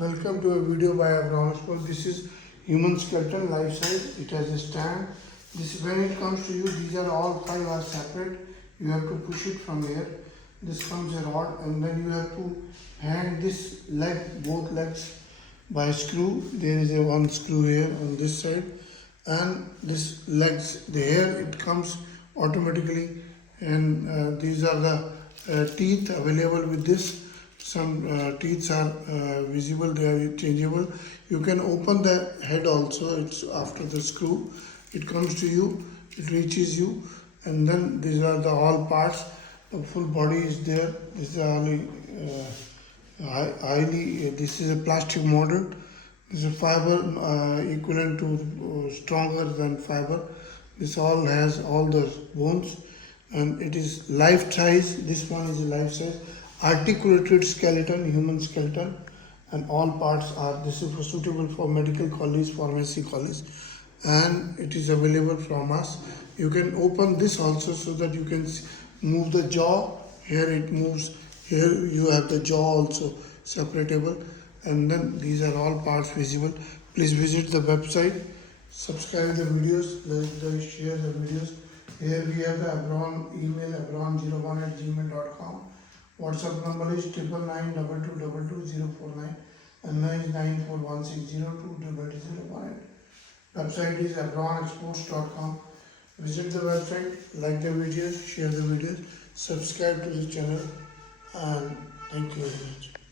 Welcome to a video by Abron. This is human skeleton life size. It has a stand. This when it comes to you, these are all five are separate. You have to push it from here. This comes a rod, and then you have to hang this leg, both legs, by screw. There is a one screw here on this side, and this legs. There it comes automatically, and these are the teeth available with this. Some teeth are visible, they are changeable. You can open the head also. It's after the screw, it comes to you, it reaches you, and then these are the all parts. The full body is there. This is highly this is a plastic model. This is fiber equivalent to stronger than fiber. This all has all the bones, and it is life size. This one is a life size articulated skeleton, human skeleton, and all parts are. This is suitable for medical college, pharmacy college, and it is available from us. You can open this also so that you can move the jaw. Here it moves. Here you have the jaw also separatable, and then these are all parts visible. Please visit the website, subscribe the videos, share the videos. Here we have the Abron email abron01@gmail.com. WhatsApp number is 99922222049 and 99416022018. Website is abronexports.com. Visit the website, like the videos, share the videos, subscribe to the channel, and thank you very much.